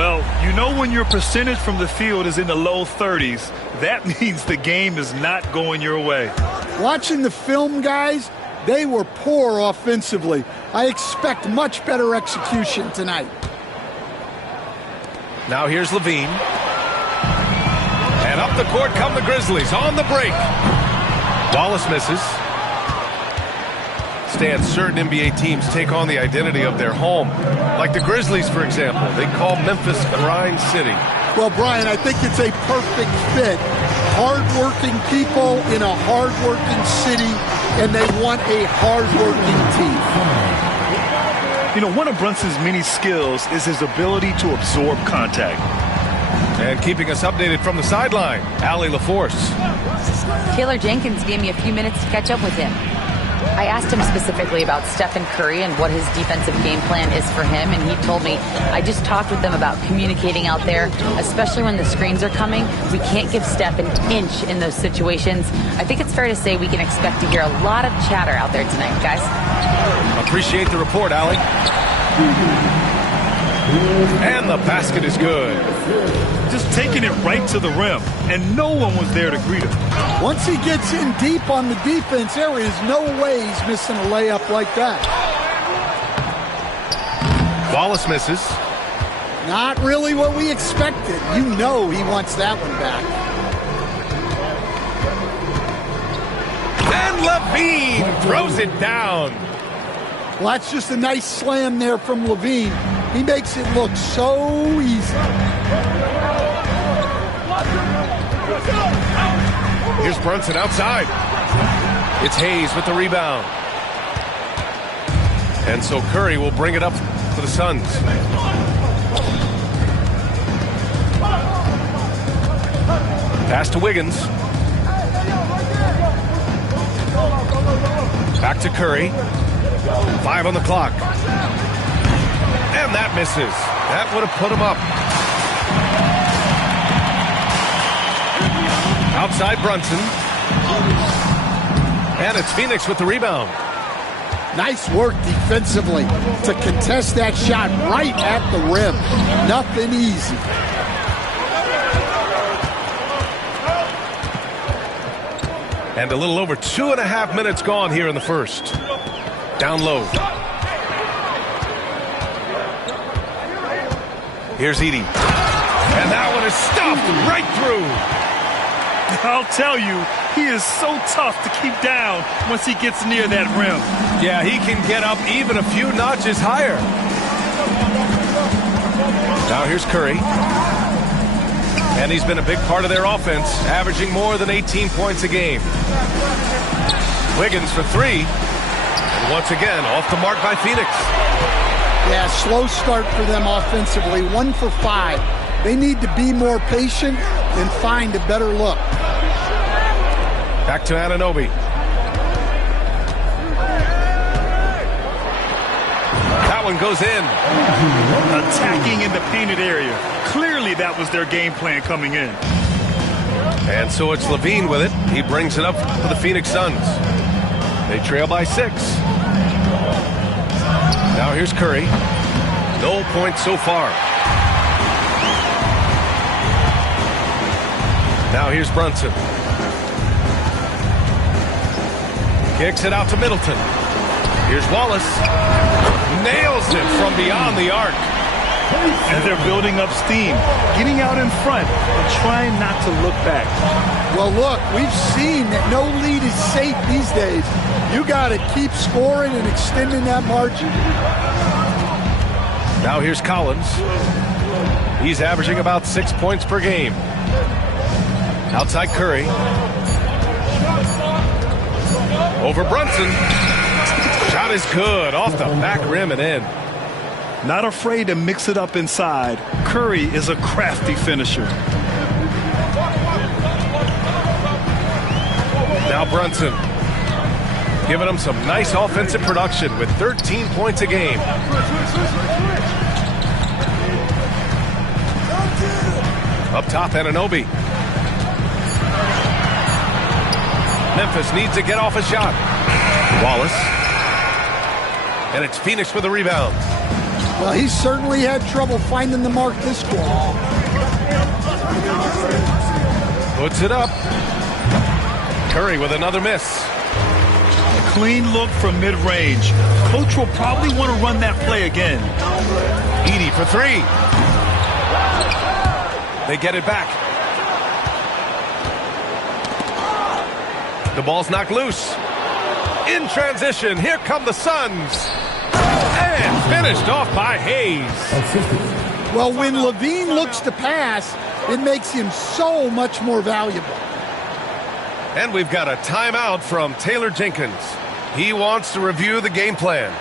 Well, you know when your percentage from the field is in the low 30s, that means the game is not going your way. Watching the film, guys, they were poor offensively. I expect much better execution tonight. Now here's Levine. And up the court come the Grizzlies on the break. Wallace misses. Stan, certain NBA teams take on the identity of their home. Like the Grizzlies, for example. They call Memphis Grind City. Well, Brian, I think it's a perfect fit. Hard-working people in a hard-working city, and they want a hard-working team. You know, one of Brunson's many skills is his ability to absorb contact. And keeping us updated from the sideline, Allie LaForce. Taylor Jenkins gave me a few minutes to catch up with him. I asked him specifically about Stephen Curry and what his defensive game plan is for him, and he told me, I just talked with them about communicating out there, especially when the screens are coming. We can't give Steph an inch in those situations. I think it's fair to say we can expect to hear a lot of chatter out there tonight, guys. Appreciate the report, Allie. And the basket is good. Just taking it right to the rim, and no one was there to greet him. Once he gets in deep on the defense, there is no way he's missing a layup like that. Wallace misses. Not really what we expected. You know he wants that one back. And Levine throws it down. Well, that's just a nice slam there from Levine. He makes it look so easy. Here's Brunson outside. It's Hayes with the rebound. And so Curry will bring it up for the Suns. Pass to Wiggins. Back to Curry. 5 on the clock. And that misses. That would have put him up. Outside Brunson. And it's Phoenix with the rebound. Nice work defensively to contest that shot right at the rim. Nothing easy. And a little over 2.5 minutes gone here in the first. Down low. Here's Edey. And that one is stuffed right through. I'll tell you, he is so tough to keep down once he gets near that rim. Yeah, he can get up even a few notches higher. Now here's Curry. And he's been a big part of their offense, averaging more than 18 points a game. Wiggins for 3. And once again, off the mark by Phoenix. Yeah, slow start for them offensively. 1 for 5. They need to be more patient and find a better look. Back to Anunoby. That one goes in. Attacking in the painted area. Clearly that was their game plan coming in. And so it's Levine with it. He brings it up for the Phoenix Suns. They trail by 6. Now here's Curry. No points so far. Now here's Brunson. Kicks it out to Middleton. Here's Wallace. Nails it from beyond the arc. And they're building up steam, getting out in front and trying not to look back. Well, look, we've seen that no lead is safe these days. You got to keep scoring and extending that margin. Now here's Collins. He's averaging about 6 points per game. Outside Curry. Over Brunson. Shot is good. Off the back rim and in. Not afraid to mix it up inside. Curry is a crafty finisher. Now Brunson. Giving him some nice offensive production with 13 points a game. Up top, Anunoby. Memphis needs to get off a shot. Wallace. And it's Phoenix for the rebound. Well, he certainly had trouble finding the mark this quarter. Puts it up. Curry with another miss. A clean look from mid-range. Coach will probably want to run that play again. Edey for three. They get it back. The ball's knocked loose. In transition, here come the Suns. And finished off by Hayes. Well, when Levine looks to pass, it makes him so much more valuable. And we've got a timeout from Taylor Jenkins. He wants to review the game plan.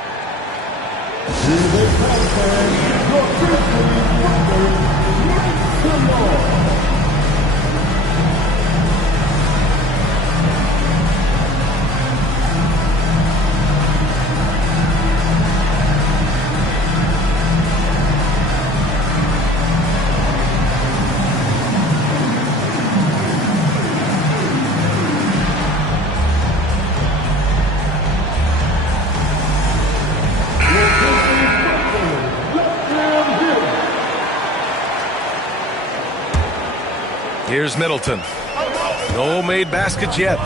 Here's Middleton. No made baskets yet.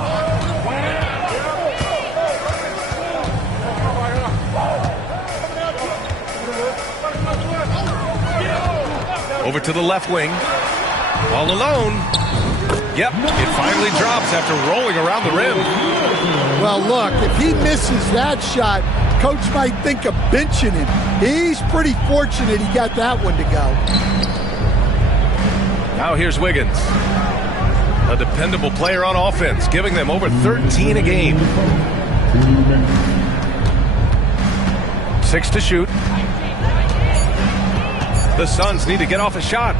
Over to the left wing. All alone. Yep, it finally drops after rolling around the rim. Well, look, if he misses that shot, Coach might think of benching him. He's pretty fortunate he got that one to go. Now here's Wiggins. A dependable player on offense, giving them over 13 a game. 6 to shoot. The Suns need to get off a shot.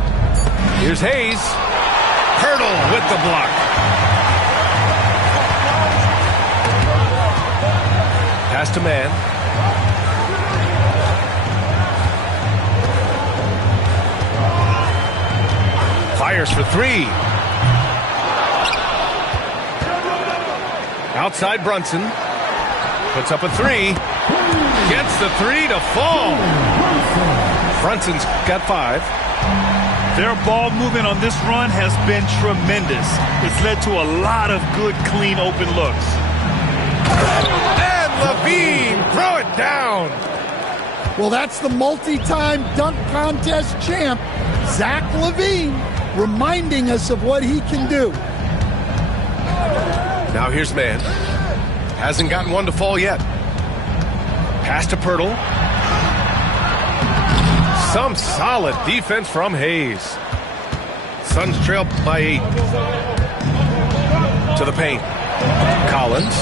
Here's Hayes. Hurdle with the block. Pass to man. Fires for three. Outside Brunson. Puts up a three. Gets the three to fall. Brunson's got 5. Their ball movement on this run has been tremendous. It's led to a lot of good, clean, open looks. And Levine, throw it down. Well, that's the multi-time dunk contest champ, Zach LaVine, reminding us of what he can do. Now here's man. Hasn't gotten one to fall yet. Pass to Pirtle. Some solid defense from Hayes. Suns trail by 8. To the paint. Collins.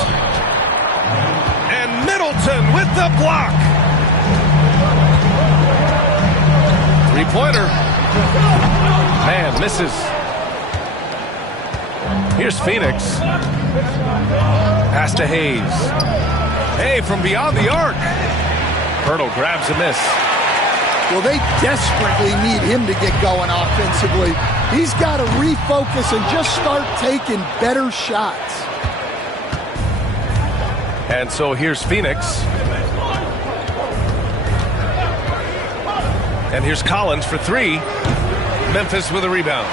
And Middleton with the block. Three-pointer. Man, misses. Here's Phoenix. Pass to Hayes. Hey, from beyond the arc. Pirtle grabs a miss. Well, they desperately need him to get going offensively. He's got to refocus and just start taking better shots. And so here's Phoenix. And here's Collins for 3. Memphis with a rebound.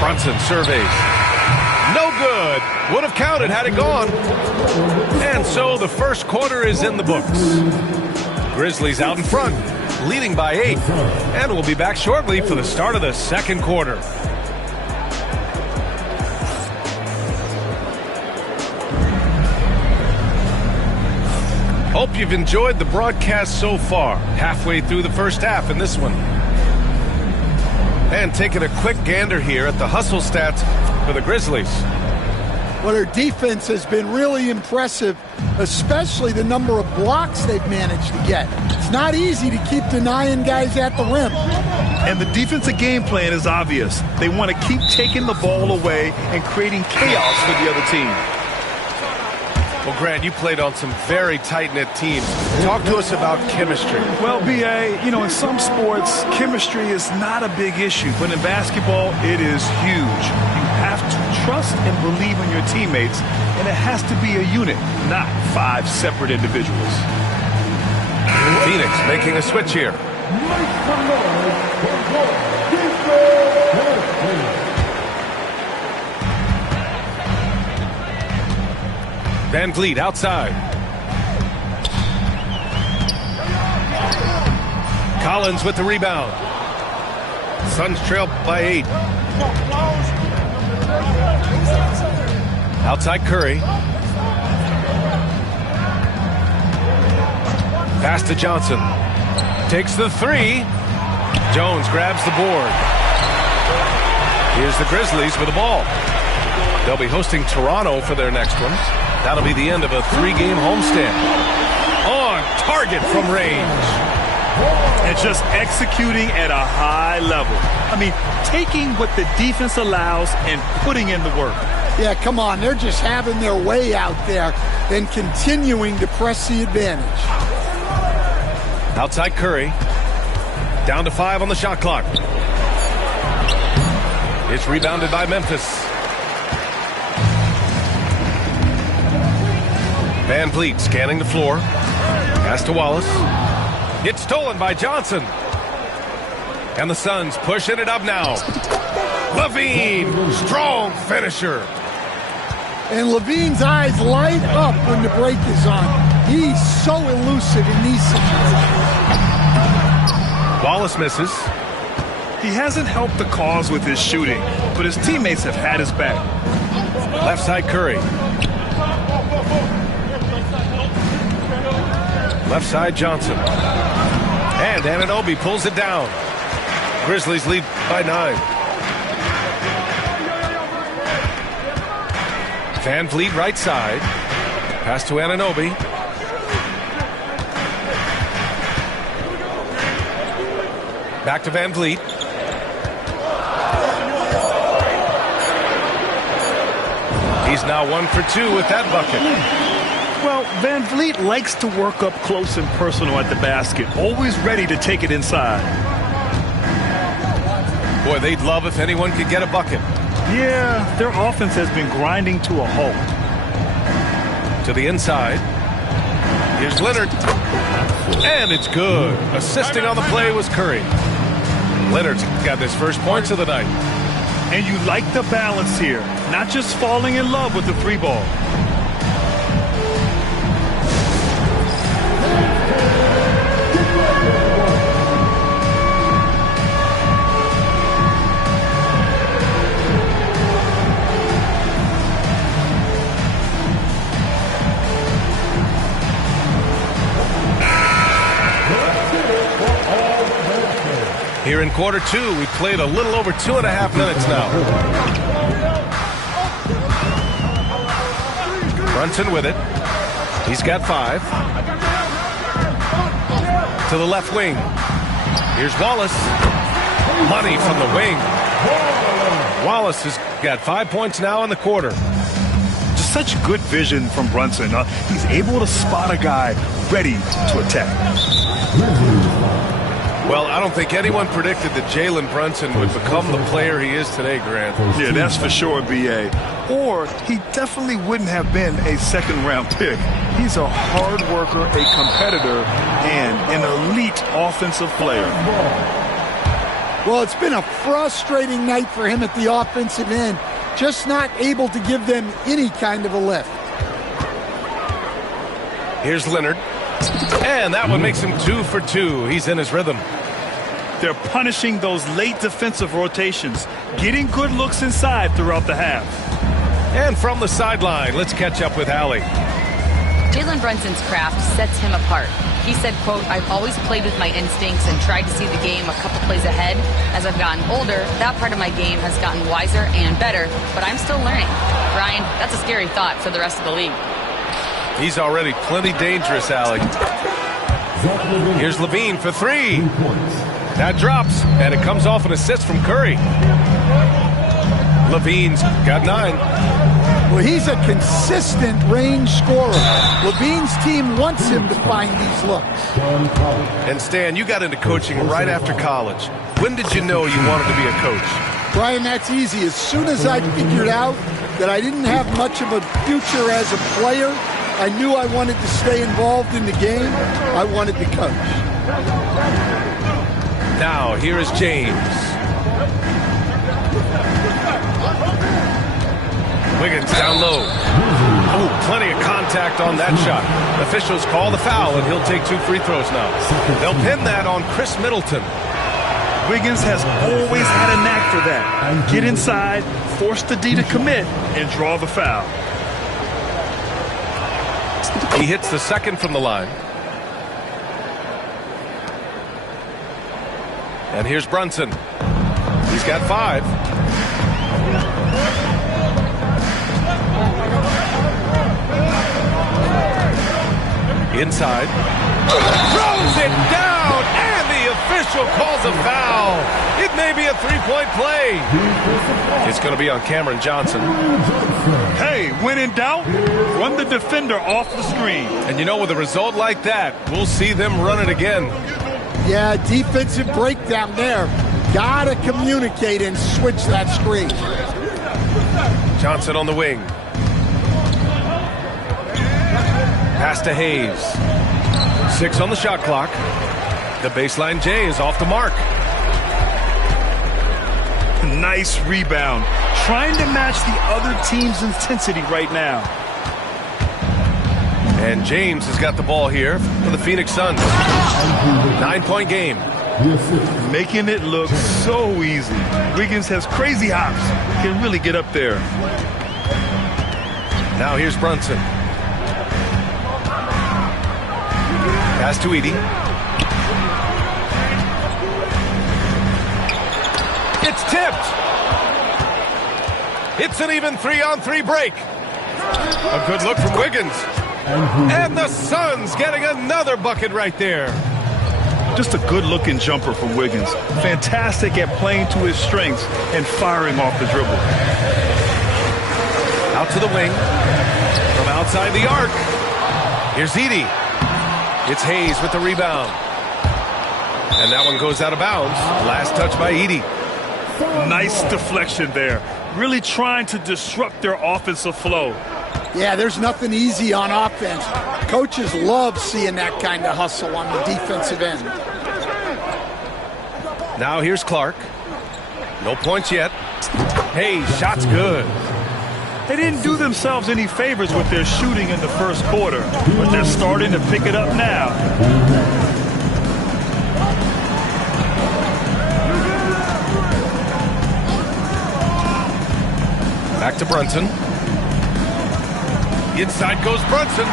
Brunson surveys. No good. Would have counted had it gone. And so the first quarter is in the books. Grizzlies out in front, leading by 8. And we'll be back shortly for the start of the second quarter. Hope you've enjoyed the broadcast so far. Halfway through the first half in this one. And taking a quick gander here at the hustle stats for the Grizzlies. Well, their defense has been really impressive, especially the number of blocks they've managed to get. It's not easy to keep denying guys at the rim. And the defensive game plan is obvious. They want to keep taking the ball away and creating chaos for the other team. Well, Grant, you played on some very tight-knit teams. Talk to us about chemistry. Well, B.A., in some sports, chemistry is not a big issue. But in basketball, it is huge. You have to trust and believe in your teammates, and it has to be a unit, not 5 separate individuals. Phoenix making a switch here. Van Vliet outside. Collins with the rebound. Suns trail by 8. Outside Curry. Pass to Johnson. Takes the 3. Jones grabs the board. Here's the Grizzlies with the ball. They'll be hosting Toronto for their next one. That'll be the end of a 3-game homestand. On target from range. And just executing at a high level. I mean, taking what the defense allows and putting in the work. Yeah, come on. They're just having their way out there and continuing to press the advantage. Outside Curry. Down to 5 on the shot clock. It's rebounded by Memphis. Van Vliet scanning the floor. Pass to Wallace. It's stolen by Johnson. And the Suns pushing it up now. Levine, strong finisher. And Levine's eyes light up when the break is on. He's so elusive in these situations. Wallace misses. He hasn't helped the cause with his shooting, but his teammates have had his back. Left side Curry. Left side Johnson. And Anunoby pulls it down. Grizzlies lead by 9. Van Vliet right side. Pass to Anunoby. Back to Van Vliet. He's now 1 for 2 with that bucket. Well, Van Vliet likes to work up close and personal at the basket, always ready to take it inside. Boy, they'd love if anyone could get a bucket. Yeah, their offense has been grinding to a halt. To the inside. Here's Leonard. And it's good. Assisting on the play was Curry. Leonard's got his first points of the night. And you like the balance here, not just falling in love with the 3-ball. Here in quarter 2, we played a little over 2.5 minutes now. Brunson with it. He's got 5. To the left wing. Here's Wallace. Money from the wing. Wallace has got 5 points now in the quarter. Just such good vision from Brunson. He's able to spot a guy ready to attack. Well, I don't think anyone predicted that Jalen Brunson would become the player he is today, Grant. Yeah, that's for sure, B.A. Or he definitely wouldn't have been a second-round pick. He's a hard worker, a competitor, and an elite offensive player. Well, it's been a frustrating night for him at the offensive end. Just not able to give them any kind of a lift. Here's Leonard. And that one makes him 2 for 2. He's in his rhythm. They're punishing those late defensive rotations, getting good looks inside throughout the half. And from the sideline, let's catch up with Allie. Jalen Brunson's craft sets him apart. He said, quote, "I've always played with my instincts and tried to see the game a couple plays ahead. As I've gotten older, that part of my game has gotten wiser and better, but I'm still learning." Ryan, that's a scary thought for the rest of the league. He's already plenty dangerous, Allie. Here's Levine for 3. That drops, and it comes off an assist from Curry. Levine's got 9. Well, he's a consistent range scorer. Levine's team wants him to find these looks. And Stan, you got into coaching right after college. When did you know you wanted to be a coach? Brian, that's easy. As soon as I figured out that I didn't have much of a future as a player, I knew I wanted to stay involved in the game. I wanted to coach. Now, here is James. Wiggins down low. Oh, plenty of contact on that shot. Officials call the foul, and he'll take 2 free throws now. They'll pin that on Chris Middleton. Wiggins has always had a knack for that. Get inside, force the D to commit, and draw the foul. He hits the second from the line. And here's Brunson. He's got 5. Inside. Throws it down, and the official calls a foul. It may be a 3-point play. It's going to be on Cameron Johnson. Hey, when in doubt, run the defender off the screen. And you know, with a result like that, we'll see them run it again. Yeah, defensive breakdown there. Gotta communicate and switch that screen. Johnson on the wing. Pass to Hayes. 6 on the shot clock. The baseline J is off the mark. Nice rebound. Trying to match the other team's intensity right now. And James has got the ball here for the Phoenix Suns. 9-point game. Making it look so easy. Wiggins has crazy hops. Can really get up there. Now here's Brunson. Pass to Edey. It's tipped. It's an even 3-on-3 break. A good look from Wiggins. And the Suns getting another bucket right there. Just a good-looking jumper from Wiggins. Fantastic at playing to his strengths and firing off the dribble. Out to the wing. From outside the arc. Here's Edey. It's Hayes with the rebound. And that one goes out of bounds. Last touch by Edey. Nice deflection there. Really trying to disrupt their offensive flow. Yeah, there's nothing easy on offense. Coaches love seeing that kind of hustle on the defensive end. Now here's Clark. No points yet. Hey, shot's good. They didn't do themselves any favors with their shooting in the first quarter, but they're starting to pick it up now. Back to Brunson. Inside goes Brunson.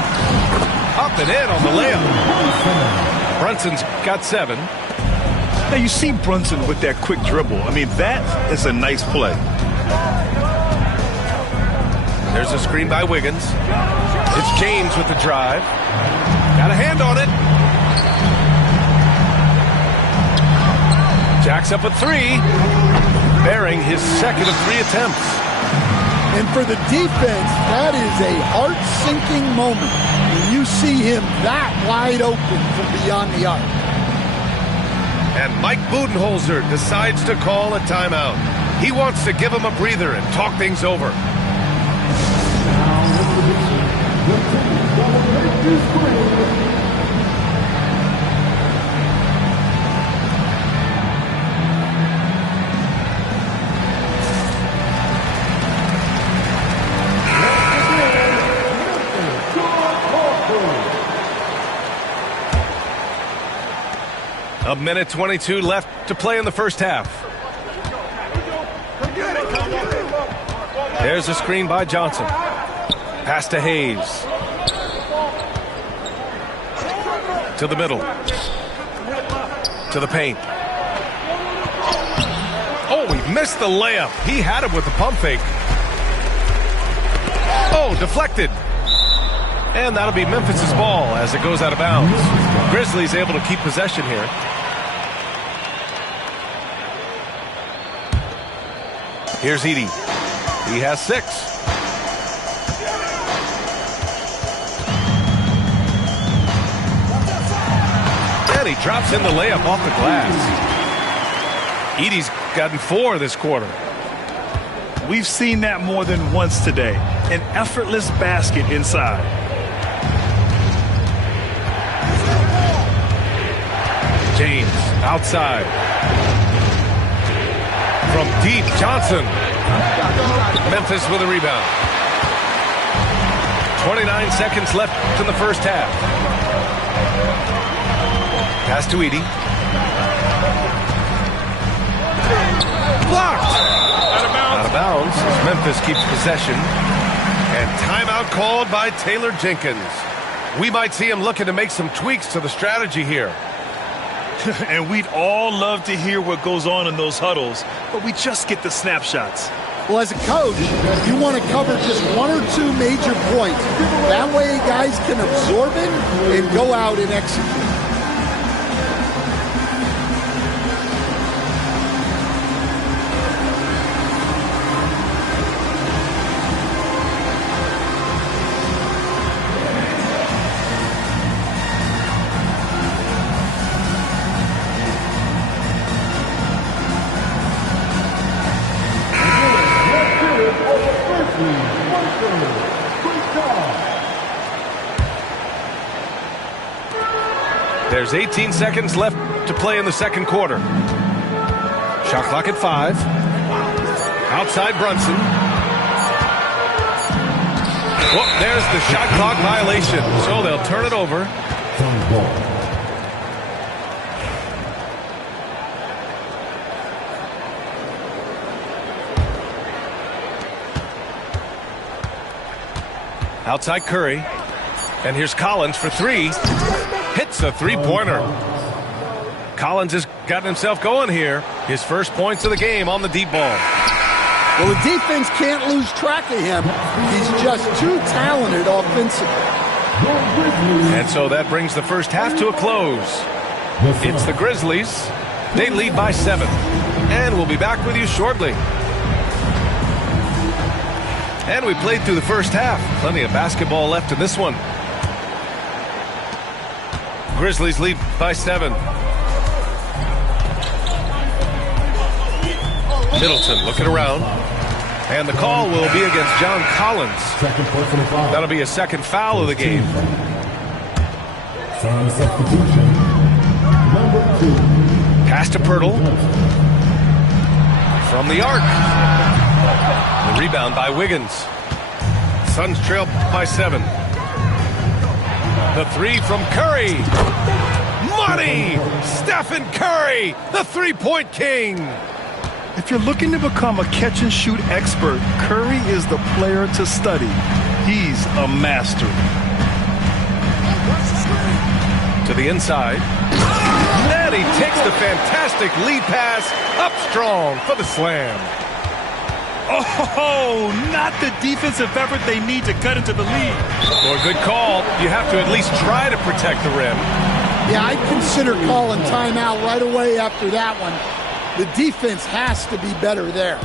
Up and in on the layup. Brunson's got 7. Now you see Brunson with that quick dribble. I mean, that is a nice play. There's a screen by Wiggins. It's James with the drive. Got a hand on it. Jacks up a 3. Bearing his second of 3 attempts. And for the defense, that is a heart-sinking moment when you see him that wide open from beyond the arc. And Mike Budenholzer decides to call a timeout. He wants to give him a breather and talk things over. A minute 22 left to play in the first half. There's a screen by Johnson. Pass to Hayes. To the middle. To the paint. Oh, he missed the layup. He had him with the pump fake. Oh, deflected. And that'll be Memphis' ball as it goes out of bounds. Grizzlies able to keep possession here. Here's Edey. He has 6. And he drops in the layup off the glass. Edey's gotten 4 this quarter. We've seen that more than once today. An effortless basket inside. James outside. From deep, Johnson. Memphis with a rebound. 29 seconds left in the first half. Pass to Edey. Blocked. Out of bounds as Memphis keeps possession. And timeout called by Taylor Jenkins. We might see him looking to make some tweaks to the strategy here. And we'd all love to hear what goes on in those huddles, but we just get the snapshots. Well, as a coach, you want to cover just one or two major points. That way guys can absorb it and go out and execute. There's 18 seconds left to play in the second quarter. Shot clock at 5. Outside Brunson. Well, there's the shot clock violation. So they'll turn it over. Outside Curry. And here's Collins for 3. Hits a three-pointer. Collins has gotten himself going here. His first points of the game on the deep ball. Well, the defense can't lose track of him. He's just too talented offensively. And so that brings the first half to a close. It's the Grizzlies. They lead by 7. And we'll be back with you shortly. And we played through the first half. Plenty of basketball left in this one. Grizzlies lead by 7. Middleton looking around. And the call will be against John Collins. That'll be a second foul of the game. Pass to Pirtle. From the arc. The rebound by Wiggins. Suns trail by 7. The 3 from Curry. Money! Stephen Curry, the three-point king. If you're looking to become a catch-and-shoot expert, Curry is the player to study. He's a master. To the inside. And he takes the fantastic lead pass up strong for the slam. Oh, not the defensive effort they need to cut into the lead. Or good call. You have to at least try to protect the rim. Yeah, I'd consider calling timeout right away after that one. The defense has to be better there.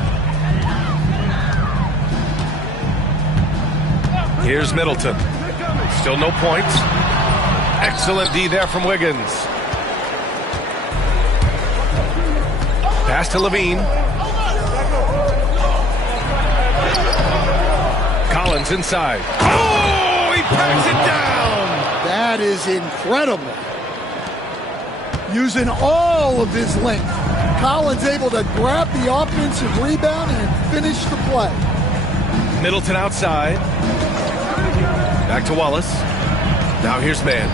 Here's Middleton. Still no points. Excellent D there from Wiggins. Pass to Levine. Collins inside. Oh, he packs it down. That is incredible. Using all of his length. Collins able to grab the offensive rebound and finish the play. Middleton outside. Back to Wallace. Now here's man.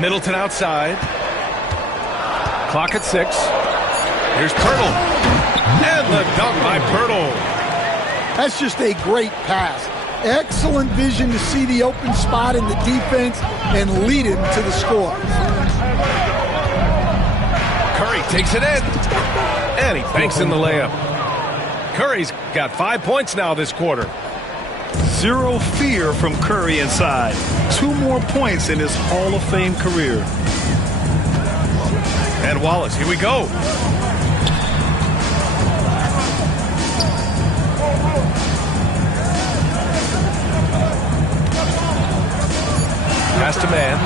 Middleton outside. Clock at 6. Here's Pirtle. And the dunk by Pirtle. That's just a great pass. Excellent vision to see the open spot in the defense and lead him to the score. Curry takes it in. And he banks in the layup. Curry's got 5 points now this quarter. Zero fear from Curry inside. 2 more points in his Hall of Fame career. And Wallace, here we go. Pass to man.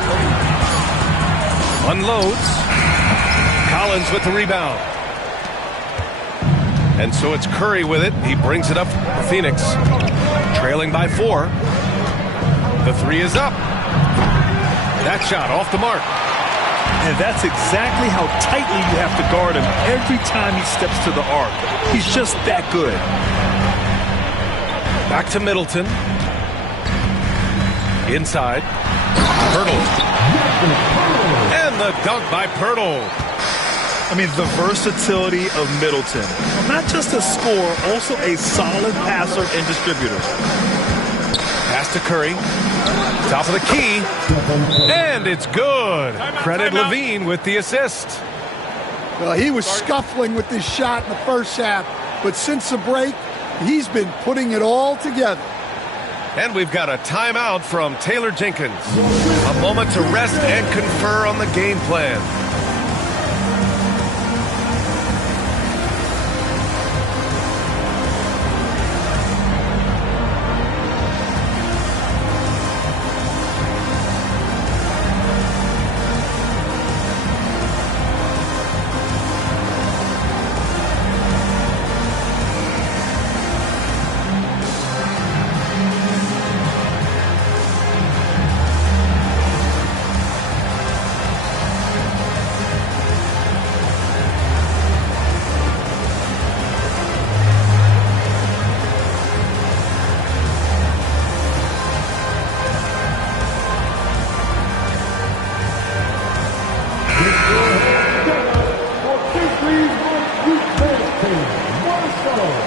Unloads. Collins with the rebound. And so it's Curry with it. He brings it up for Phoenix, trailing by 4. The 3 is up. That shot off the mark. And that's exactly how tightly you have to guard him every time he steps to the arc. He's just that good. Back to Middleton. Inside. Pirtle. And the dunk by Pirtle. I mean, the versatility of Middleton. Not just a scorer, also a solid passer and distributor. Pass to Curry. Top of the key. And it's good. Credit Levine with the assist. Well, he was scuffling with this shot in the first half, but since the break, he's been putting it all together. And we've got a timeout from Taylor Jenkins. A moment to rest and confer on the game plan.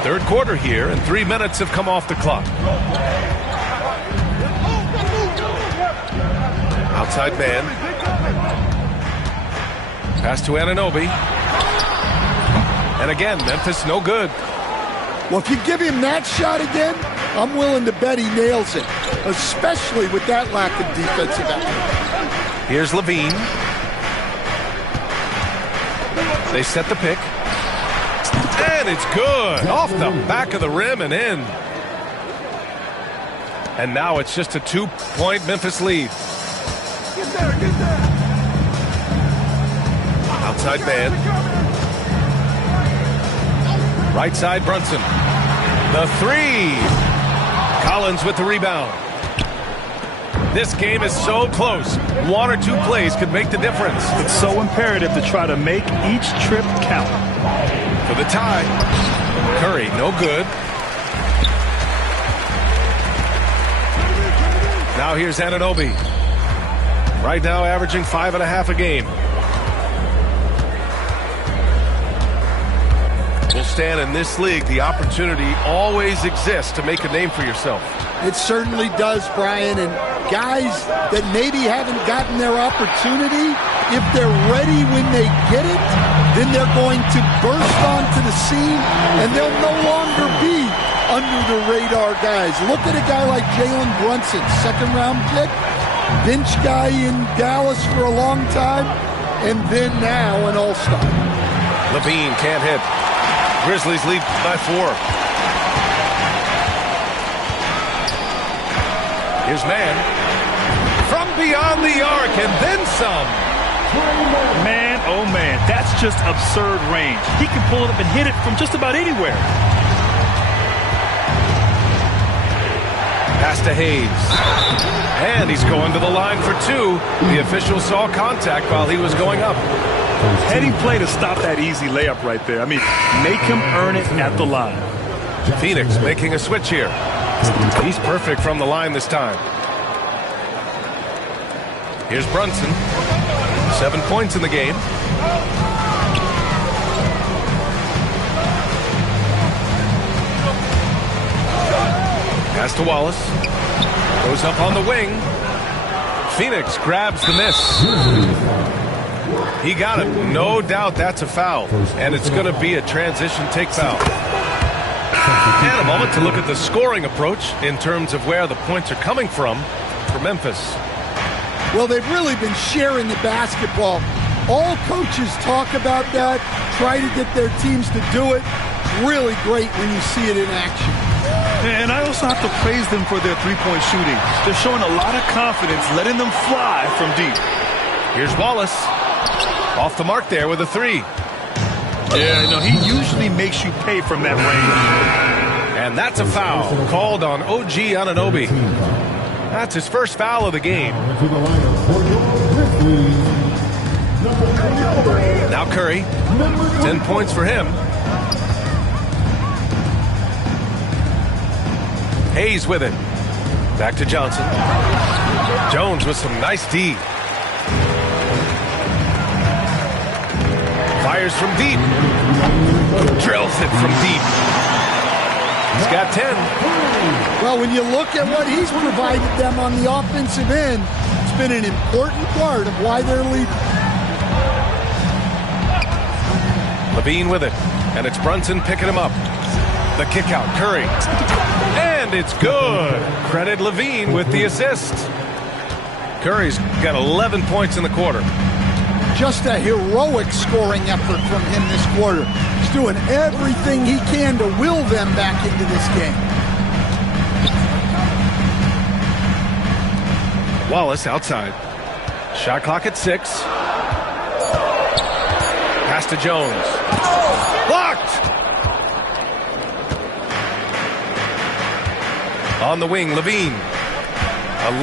Third quarter here, and 3 minutes have come off the clock. Outside man. Pass to Anunoby. And again, Memphis no good. Well, if you give him that shot again, I'm willing to bet he nails it, especially with that lack of defensive effort. Here's Levine. They set the pick. And it's good. Off the back of the rim and in. And now it's just a 2-point Memphis lead. Get there. Outside man. Right side Brunson. The 3. Collins with the rebound. This game is so close. 1 or 2 plays could make the difference. It's so imperative to try to make each trip count. For the tie. Curry, no good. Now here's Anunoby. Right now averaging 5.5 a game. Will stand in this league, the opportunity always exists to make a name for yourself. It certainly does, Brian. And guys that maybe haven't gotten their opportunity, if they're ready when they get it, then they're going to burst onto the scene, and they'll no longer be under the radar guys. Look at a guy like Jalen Brunson, second-round pick, bench guy in Dallas for a long time, and then now an all-star. Levine can't hit. Grizzlies lead by 4. Here's man. From beyond the arc, and then some. Man, oh man, that's just absurd range. He can pull it up and hit it from just about anywhere. Pass to Hayes. And he's going to the line for 2. The official saw contact while he was going up. Heady play to stop that easy layup right there. I mean, make him earn it at the line. Phoenix making a switch here. He's perfect from the line this time. Here's Brunson. 7 points in the game. Pass to Wallace. Goes up on the wing. Phoenix grabs the miss. He got it. No doubt that's a foul. And it's going to be a transition take foul. And a moment to look at the scoring approach in terms of where the points are coming from for Memphis. Well, they've really been sharing the basketball. All coaches talk about that, try to get their teams to do it. Really great when you see it in action. And I also have to praise them for their three-point shooting. They're showing a lot of confidence, letting them fly from deep. Here's Wallace. Off the mark there with a 3. Yeah, no, he usually makes you pay from that range. And that's a foul called on OG Anunoby. That's his first foul of the game. Now Curry, 10 points for him. Hayes with it. Back to Johnson. Jones with some nice D. Fires from deep. Drills it from deep. He's got 10. Well, when you look at what he's provided them on the offensive end, it's been an important part of why they're leading. Levine with it. And it's Brunson picking him up. The kick out. Curry. And it's good. Credit Levine with the assist. Curry's got 11 points in the quarter. Just a heroic scoring effort from him this quarter. He's doing everything he can to will them back into this game. Wallace outside. Shot clock at 6. Pass to Jones. Blocked! On the wing, Levine.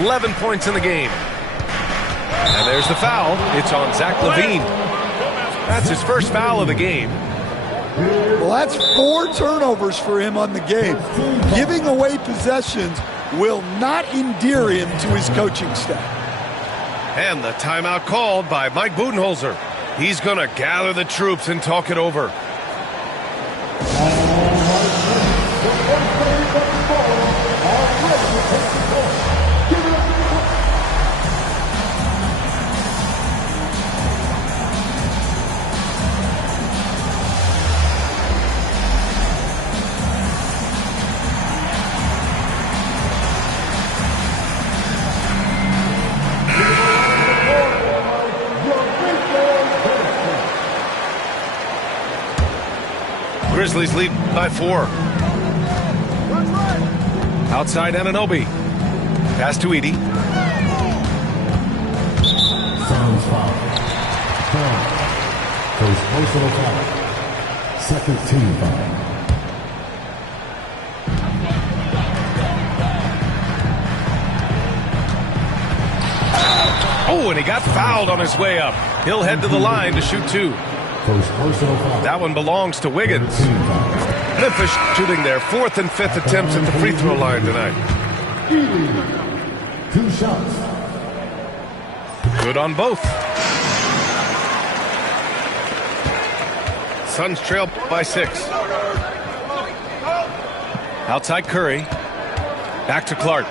11 points in the game. And there's the foul. It's on Zach Levine. That's his first foul of the game. Well, that's 4 turnovers for him on the game. Giving away possessions will not endear him to his coaching staff. And the timeout called by Mike Budenholzer. He's going to gather the troops and talk it over. Grizzlies lead by 4. Outside Anunoby. Pass to Edey. Sounds foul. Goes personal foul. Second team foul. Oh, and he got fouled on his way up. He'll head to the line to shoot 2. That one belongs to Wiggins. Memphis shooting their 4th and 5th attempts at the free throw line tonight. 2 shots. Good on both. Suns trail by 6. Outside Curry. Back to Clark.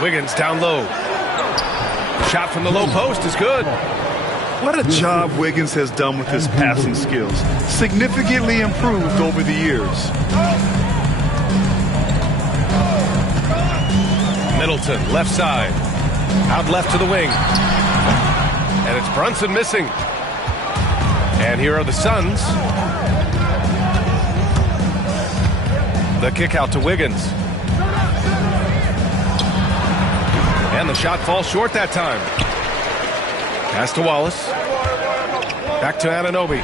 Wiggins down low. Shot from the low post is good. What a job Wiggins has done with his passing skills. Significantly improved over the years. Middleton, left side. Out left to the wing. And it's Brunson missing. And here are the Suns. The kick out to Wiggins. And the shot falls short that time. Pass to Wallace. Back to Anunoby.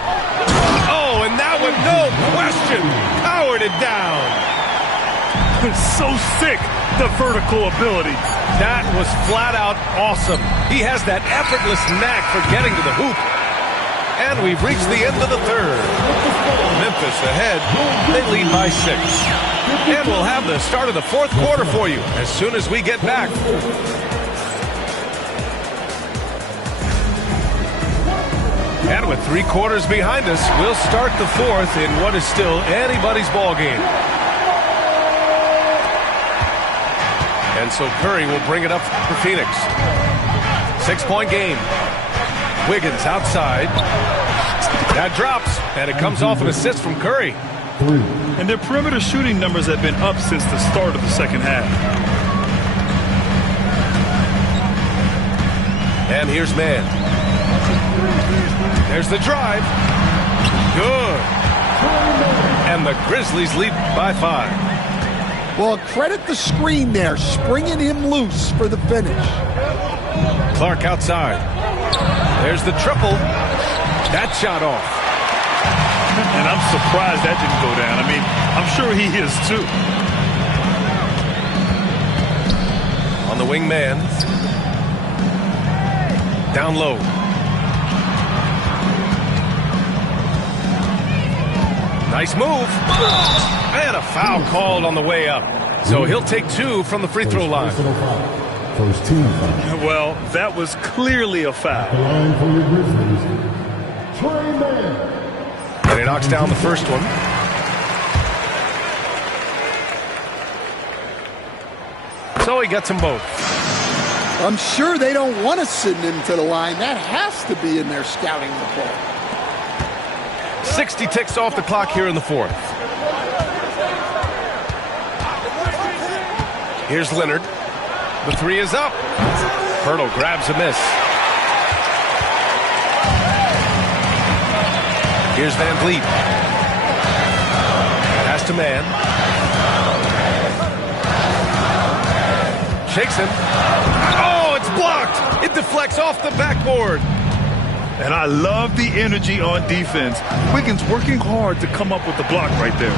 Oh, and that one, no question, powered it down. So sick, the vertical ability. That was flat out awesome. He has that effortless knack for getting to the hoop. And we've reached the end of the 3rd. Memphis ahead. They lead by 6. And we'll have the start of the 4th quarter for you as soon as we get back. And with 3 quarters behind us, we'll start the 4th in what is still anybody's ball game. And so Curry will bring it up for Phoenix. 6-point game. Wiggins outside. That drops, and it comes off an assist from Curry. 3. And their perimeter shooting numbers have been up since the start of the second half. And here's Mann. There's the drive. Good. And the Grizzlies lead by 5. Well, credit the screen there, springing him loose for the finish. Clark outside. There's the triple. That shot off. And I'm surprised that didn't go down. I mean, I'm sure he is too. On the wing man. Down low. Nice move. And a foul called on the way up. So he'll take 2 from the free throw line. First team foul. Well, that was clearly a foul. The line for your Grizzlies. Trey Man. And he knocks down the first one. So he gets them both. I'm sure they don't want to send him to the line. That has to be in their scouting report. 60 ticks off the clock here in the fourth. Here's Leonard. The 3 is up. Pirtle grabs a miss. Here's Van Vliet. Pass to man. Shakes him. Oh, it's blocked. It deflects off the backboard. And I love the energy on defense. Wiggins working hard to come up with the block right there.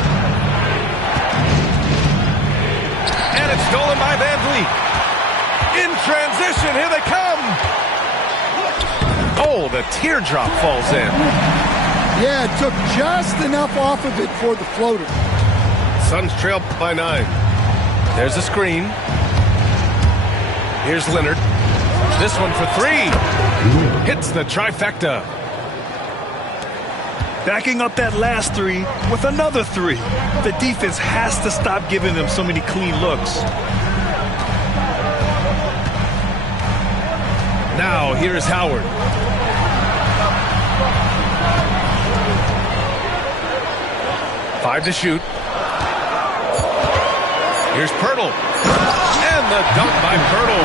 And it's stolen by Van Vliet. In transition, here they come. Oh, the teardrop falls in. Yeah, it took just enough off of it for the floater. Suns trail by 9. There's a screen. Here's Leonard. This one for 3. Hits the trifecta. Backing up that last 3 with another 3. The defense has to stop giving them so many clean looks. Now, here's Howard. Five to shoot. Here's Pirtle. And the dunk by Pirtle.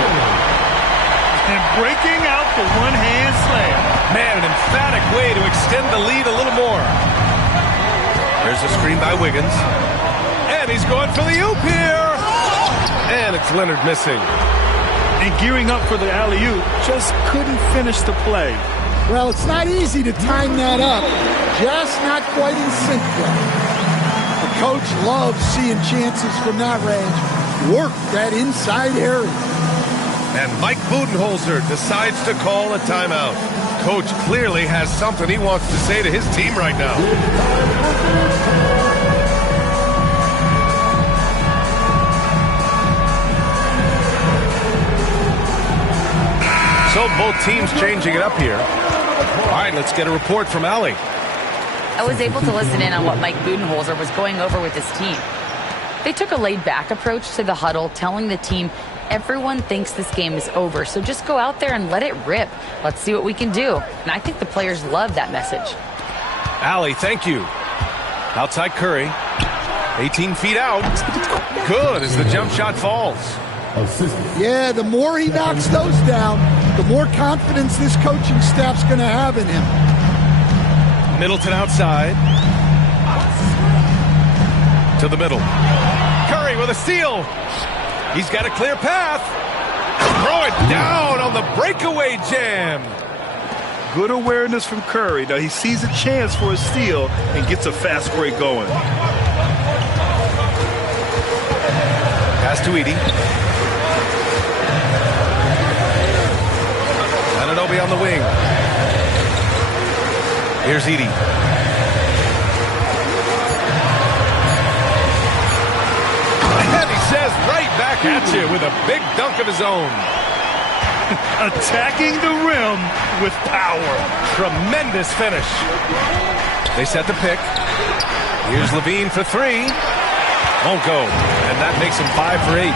And breaking out the one-hand slam. Man, an emphatic way to extend the lead a little more. There's a screen by Wiggins. And he's going for the oop here. And it's Leonard missing. And gearing up for the alley-oop, just couldn't finish the play. Well, it's not easy to time that up. Just not quite in sync there. The coach loves seeing chances from that range. Work that inside area. And Mike Budenholzer decides to call a timeout. Coach clearly has something he wants to say to his team right now. So both teams changing it up here. All right, let's get a report from Allie. I was able to listen in on what Mike Budenholzer was going over with his team. They took a laid-back approach to the huddle, telling the team everyone thinks this game is over, so just go out there and let it rip. Let's see what we can do. And I think the players love that message. Allie, thank you. Outside Curry. 18 feet out. Good as the jump shot falls. Yeah, the more he knocks those down, the more confidence this coaching staff's going to have in him. Middleton outside. To the middle. Curry with a steal. He's got a clear path. Throw it down on the breakaway jam. Good awareness from Curry. Now he sees a chance for a steal and gets a fast break going. Pass to Edey. Anunoby on the wing. Here's Edey. And he says right back at you with a big dunk of his own. Attacking the rim with power. Tremendous finish. They set the pick. Here's Levine for 3. Won't go. And that makes him 5 for 8.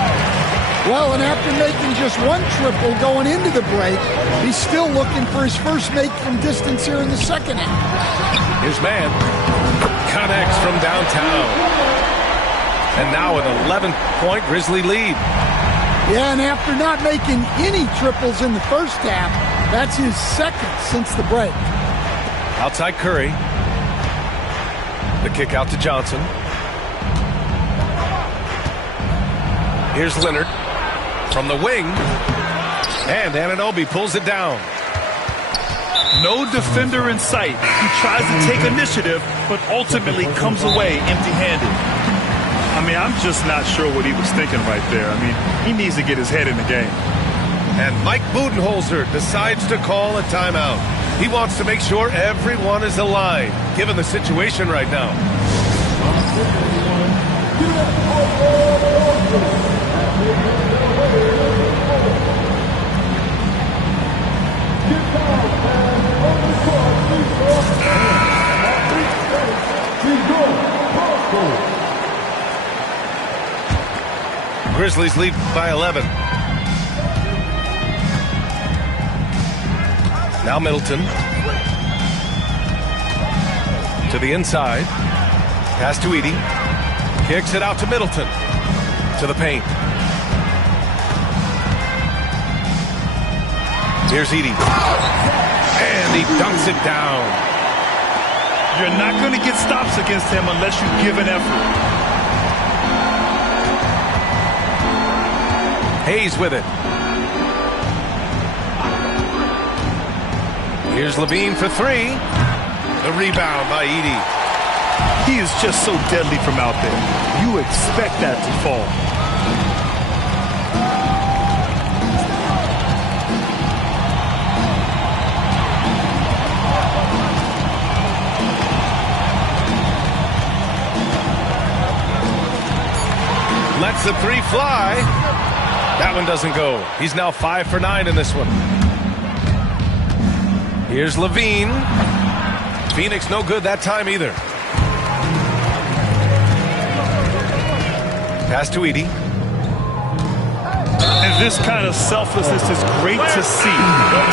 Well, and after making just one triple going into the break, he's still looking for his first make from distance here in the second half. Here's Mann. Connects from downtown. And now an 11-point Grizzly lead. Yeah, and after not making any triples in the first half, that's his second since the break. Outside Curry. The kick out to Johnson. Here's Leonard from the wing. And Anunoby pulls it down. No defender in sight. He tries to take initiative, but ultimately comes away empty-handed. I mean, I'm just not sure what he was thinking right there. I mean, he needs to get his head in the game. And Mike Budenholzer decides to call a timeout. He wants to make sure everyone is aligned, given the situation right now. Grizzlies lead by 11. Now Middleton. To the inside. Pass to Edey. Kicks it out to Middleton. To the paint. Here's Edey. And he dunks it down. You're not going to get stops against him unless you give an effort. Hayes with it. Here's Levine for three. The rebound by Edey. He is just so deadly from out there. You expect that to fall. Lets the three fly. That one doesn't go. He's now 5 for 9 in this one. Here's Levine. Phoenix no good that time either. Pass to Edey. And this kind of selflessness is great to see.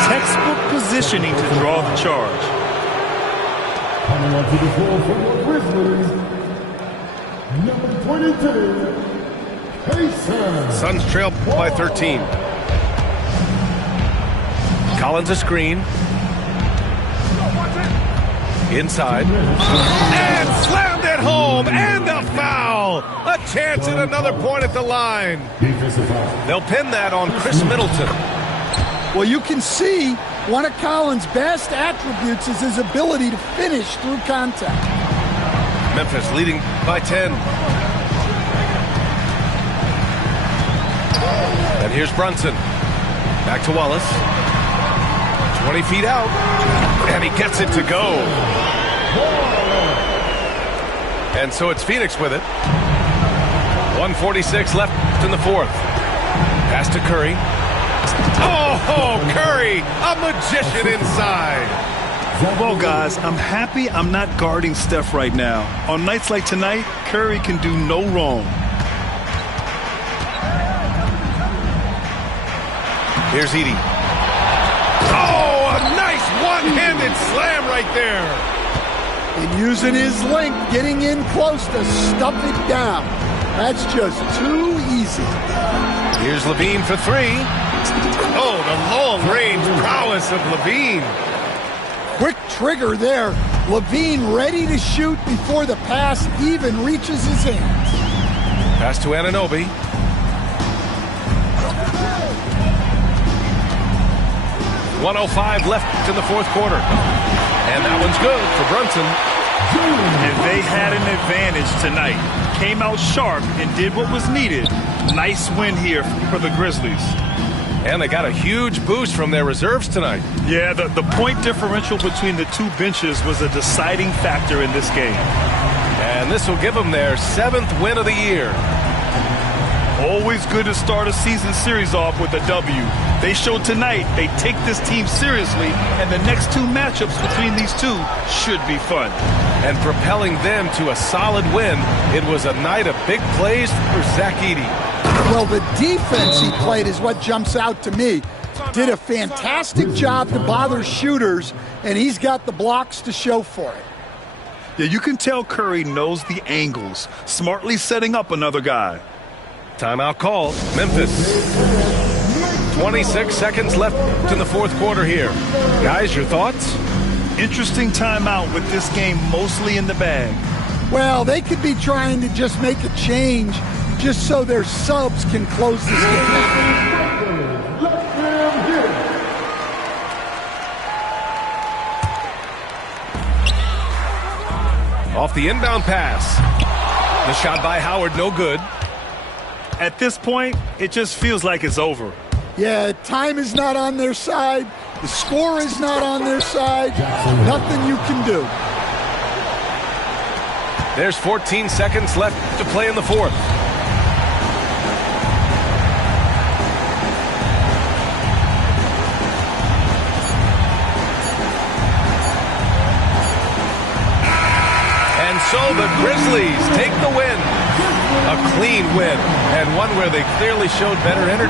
Textbook positioning to draw the charge. Coming onto the floor for the Grizzlies, number 22, Payson. Suns trail by 13. Collins a screen. Inside. And slammed it home. And a foul. A chance at another point at the line. They'll pin that on Chris Middleton. Well, you can see one of Collins' best attributes is his ability to finish through contact. Memphis leading by 10. And here's Brunson. Back to Wallace. 20 feet out. And he gets it to go. And so it's Phoenix with it. 1:46 left in the fourth. Pass to Curry. Oh, Curry, a magician inside. Well, guys, I'm happy I'm not guarding Steph right now. On nights like tonight, Curry can do no wrong. Here's Edey. Oh, a nice one-handed slam right there. And using his length, getting in close to stuff it down. That's just too easy. Here's Levine for three. Oh, the long-range prowess of Levine. Quick trigger there. Levine ready to shoot before the pass even reaches his hands. Pass to Anunoby. .105 left in the fourth quarter. And that one's good for Brunson. And they had an advantage tonight. Came out sharp and did what was needed. Nice win here for the Grizzlies. And they got a huge boost from their reserves tonight. Yeah, the point differential between the two benches was a deciding factor in this game. And this will give them their 7th win of the year. Always good to start a season series off with a W. They showed tonight they take this team seriously, and the next two matchups between these two should be fun. And propelling them to a solid win, it was a night of big plays for Zach Edey. Well, the defense he played is what jumps out to me. Did a fantastic job to bother shooters, and he's got the blocks to show for it. Yeah, you can tell Curry knows the angles, smartly setting up another guy. Timeout called. Memphis. 26 seconds left in the fourth quarter here. Guys, your thoughts? Interesting timeout with this game mostly in the bag. Well, they could be trying to just make a change just so their subs can close this game. Off the inbound pass. The shot by Howard, no good. At this point, it just feels like it's over. Yeah, time is not on their side. The score is not on their side. Nothing you can do. There's 14 seconds left to play in the fourth. And so the Grizzlies take the win. A clean win, and one where they clearly showed better energy.